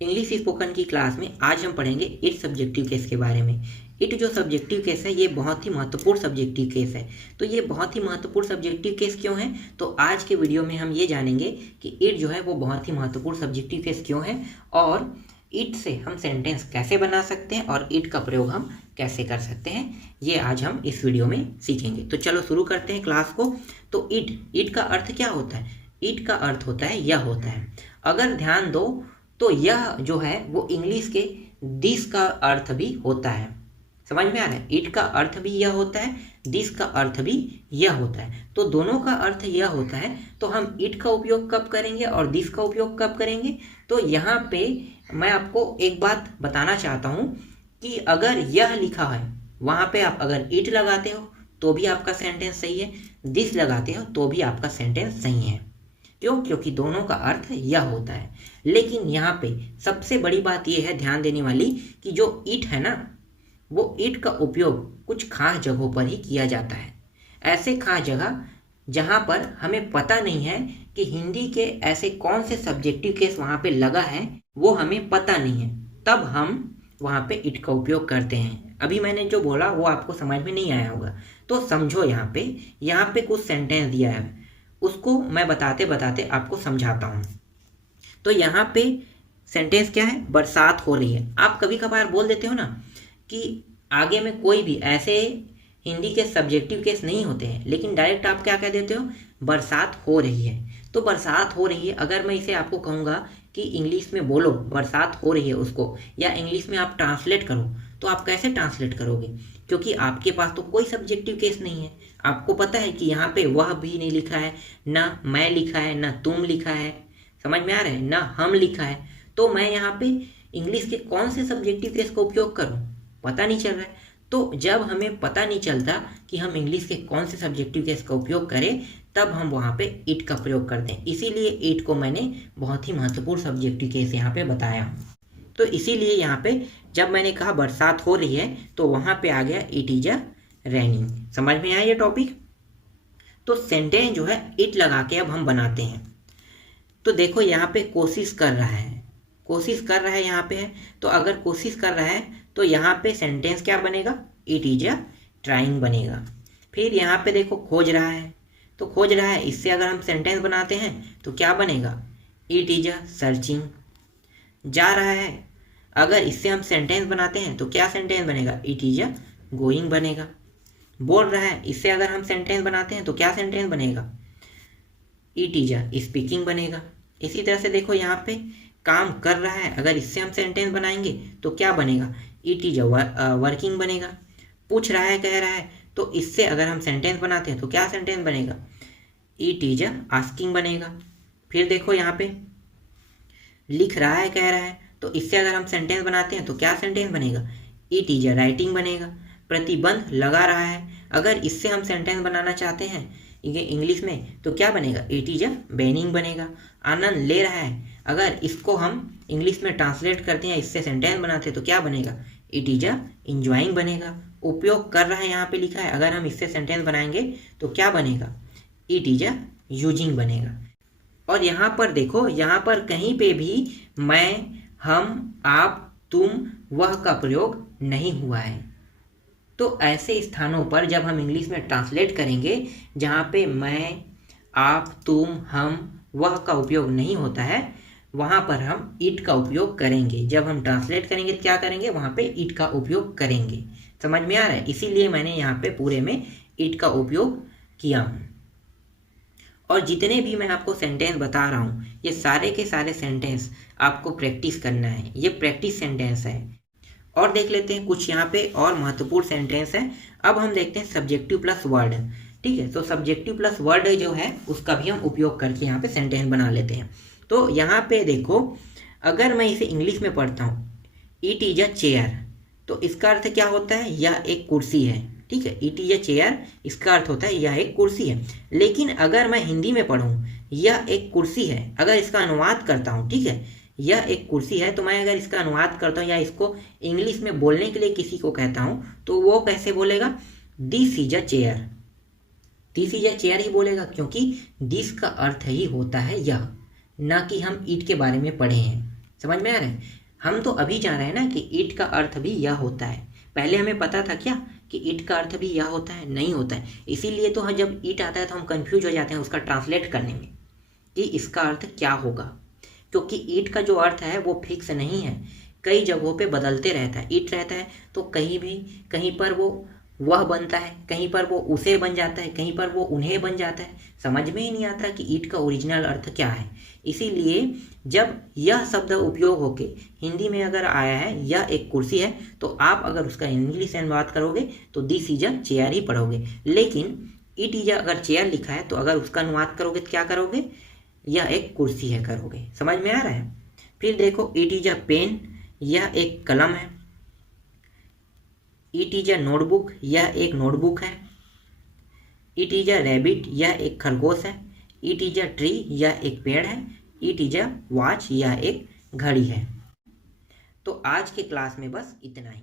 English spoken की class में आज हम पढ़ेंगे इट सब्जेक्टिव केस के बारे में। इट जो सब्जेक्टिव केस है ये बहुत ही महत्वपूर्ण सब्जेक्टिव केस है। तो ये बहुत ही महत्वपूर्ण सब्जेक्टिव केस क्यों है, तो आज के वीडियो में हम ये जानेंगे कि इट जो है वो बहुत ही महत्वपूर्ण सब्जेक्टिव केस क्यों है और इट से हम सेंटेंस कैसे बना सकते हैं और इट का प्रयोग हम कैसे कर सकते हैं, ये आज हम इस वीडियो में सीखेंगे। तो चलो शुरू करते हैं क्लास को। तो इट का अर्थ क्या होता है? इट का अर्थ होता है यह होता है। अगर ध्यान दो तो यह जो है वो इंग्लिश के दिस का अर्थ भी होता है। समझ में आ रहा है? इट का अर्थ भी यह होता है, दिस का अर्थ भी यह होता है। तो दोनों का अर्थ यह होता है, तो हम इट का उपयोग कब करेंगे और दिस का उपयोग कब करेंगे? तो यहाँ पे मैं आपको एक बात बताना चाहता हूँ कि अगर यह लिखा है वहाँ पे आप अगर इट लगाते हो तो भी आपका सेंटेंस सही है, दिस लगाते हो तो भी आपका सेंटेंस सही है। क्यों? क्योंकि दोनों का अर्थ यह होता है। लेकिन यहाँ पे सबसे बड़ी बात यह है ध्यान देने वाली कि जो इट है ना, वो इट का उपयोग कुछ खास जगहों पर ही किया जाता है। ऐसे खास जगह जहाँ पर हमें पता नहीं है कि हिंदी के ऐसे कौन से सब्जेक्टिव केस वहाँ पे लगा है, वो हमें पता नहीं है, तब हम वहाँ पे इट का उपयोग करते हैं। अभी मैंने जो बोला वो आपको समझ में नहीं आया होगा, तो समझो। यहाँ पे कुछ सेंटेंस दिया है, उसको मैं बताते बताते आपको समझाता हूँ। तो यहाँ पे सेंटेंस क्या है? बरसात हो रही है। आप कभी कभार बोल देते हो ना कि आगे में कोई भी ऐसे हिंदी के सब्जेक्टिव केस नहीं होते हैं, लेकिन डायरेक्ट आप क्या कह देते हो? बरसात हो रही है। तो बरसात हो रही है, अगर मैं इसे आपको कहूँगा कि इंग्लिश में बोलो बरसात हो रही है उसको, या इंग्लिश में आप ट्रांसलेट करो, तो आप कैसे ट्रांसलेट करोगे? क्योंकि आपके पास तो कोई सब्जेक्टिव केस नहीं है। आपको पता है कि यहाँ पे वह भी नहीं लिखा है, ना मैं लिखा है, ना तुम लिखा है, समझ में आ रहा है, ना हम लिखा है। तो मैं यहाँ पे इंग्लिश के कौन से सब्जेक्टिव केस का उपयोग करूँ? पता नहीं चल रहा है। तो जब हमें पता नहीं चलता कि हम इंग्लिश के कौन से सब्जेक्टिव केस का उपयोग करें, तब हम वहाँ पे इट का प्रयोग करते हैं। इसीलिए इट को मैंने बहुत ही महत्वपूर्ण सब्जेक्टिव केस यहाँ पे बताया। तो इसीलिए यहाँ पे जब मैंने कहा बरसात हो रही है तो वहाँ पे आ गया इट इज अ रेनिंग। समझ में आया ये टॉपिक? तो सेंटेंस जो है इट लगा के अब हम बनाते हैं। तो देखो यहाँ पे कोशिश कर रहा है यहाँ पे है। तो अगर कोशिश कर रहा है तो यहाँ पे सेंटेंस क्या बनेगा? इट इज अ ट्राइंग बनेगा। फिर यहाँ पे देखो खोज रहा है, तो खोज रहा है, इससे अगर हम सेंटेंस बनाते हैं तो क्या बनेगा? It is a searching. जा रहा है, अगर इससे हम सेंटेंस बनाते हैं तो क्या सेंटेंस बनेगा? इट इज अ गोइंग बनेगा। बोल रहा है, इससे अगर हम सेंटेंस बनाते हैं तो क्या सेंटेंस बनेगा? इट इज अ स्पीकिंग बनेगा। इसी तरह से देखो यहाँ पे काम कर रहा है, अगर इससे हम सेंटेंस बनाएंगे तो क्या बनेगा? इट इज अ वर्किंग बनेगा। पूछ रहा है, कह रहा है, तो इससे अगर हम सेंटेंस बनाते हैं तो क्या सेंटेंस बनेगा? इट इज अ आस्किंग बनेगा। फिर देखो यहाँ पे लिख रहा है, कह रहा है, तो इससे अगर हम सेंटेंस बनाते हैं तो क्या सेंटेंस बनेगा? इट इज अ राइटिंग बनेगा। प्रतिबंध लगा रहा है, अगर इससे हम सेंटेंस बनाना चाहते हैं ये इंग्लिश में तो क्या बनेगा? इट इज अ बैनिंग बनेगा। आनंद ले रहा है, अगर इसको हम इंग्लिश में ट्रांसलेट करते हैं, इससे सेंटेंस बनाते हैं तो क्या बनेगा? इट इज अ इंजॉइंग बनेगा। उपयोग कर रहा है यहाँ पे लिखा है, अगर हम इससे सेंटेंस बनाएंगे तो क्या बनेगा? इट इज अ यूजिंग बनेगा। और यहाँ पर देखो, यहाँ पर कहीं पे भी मैं, हम, आप, तुम, वह का प्रयोग नहीं हुआ है। तो ऐसे स्थानों पर जब हम इंग्लिश में ट्रांसलेट करेंगे जहाँ पे मैं, आप, तुम, हम, वह का उपयोग नहीं होता है, वहाँ पर हम इट का उपयोग करेंगे। जब हम ट्रांसलेट करेंगे तो क्या करेंगे? वहाँ पे इट का उपयोग करेंगे। समझ में आ रहा है? इसीलिए मैंने यहाँ पे पूरे में इट का उपयोग किया हूँ। और जितने भी मैं आपको सेंटेंस बता रहा हूँ ये सारे के सारे सेंटेंस आपको प्रैक्टिस करना है, ये प्रैक्टिस सेंटेंस है। और देख लेते हैं कुछ यहाँ पे और महत्वपूर्ण सेंटेंस है। अब हम देखते हैं सब्जेक्टिव प्लस वर्ड। ठीक है, तो सब्जेक्टिव प्लस वर्ड जो है उसका भी हम उपयोग करके यहाँ पे सेंटेंस बना लेते हैं। तो यहाँ पे देखो, अगर मैं इसे इंग्लिश में पढ़ता हूँ, इट इज अ चेयर, तो इसका अर्थ क्या होता है? यह एक कुर्सी है। ठीक है, इट इज अ चेयर, इसका अर्थ होता है यह एक कुर्सी है। लेकिन अगर मैं हिंदी में पढ़ूँ, यह एक कुर्सी है, अगर इसका अनुवाद करता हूँ, ठीक है, यह एक कुर्सी है, तो मैं अगर इसका अनुवाद करता हूँ या इसको इंग्लिश में बोलने के लिए किसी को कहता हूँ तो वो कैसे बोलेगा? This is a chair. This is a chair ही बोलेगा, क्योंकि दिस का अर्थ ही होता है यह, ना कि हम इट के बारे में पढ़े हैं। समझ में आ रहा है? हम तो अभी जान रहे हैं ना कि ईट का अर्थ भी यह होता है। पहले हमें पता था क्या कि ईट का अर्थ भी यह होता है? नहीं होता है। इसीलिए तो हम जब ईट आता है तो हम कंफ्यूज हो जाते हैं उसका ट्रांसलेट करने में कि इसका अर्थ क्या होगा, क्योंकि ईट का जो अर्थ है वो फिक्स नहीं है, कई जगहों पे बदलते रहता है। ईट रहता है तो कहीं पर वो वह बनता है, कहीं पर वो उसे बन जाता है, कहीं पर वो उन्हें बन जाता है। समझ में ही नहीं आता कि ईट का ओरिजिनल अर्थ क्या है। इसीलिए जब यह शब्द उपयोग होके हिंदी में अगर आया है यह एक कुर्सी है, तो आप अगर उसका इंग्लिश में बात करोगे तो दिस इज अ चेयर ही पढ़ोगे। लेकिन इट इज अगर चेयर लिखा है तो अगर उसका अनुवाद करोगे तो क्या करोगे? यह एक कुर्सी है करोगे। समझ में आ रहा है? फिर देखो, इट इज अ पेन, यह एक कलम है। इट इज अ नोटबुक, यह एक नोटबुक है। इट इज अ रैबिट, यह एक खरगोश है। इट इज अ ट्री, यह एक पेड़ है। इट इज अ वॉच, यह एक घड़ी है। तो आज के क्लास में बस इतना ही।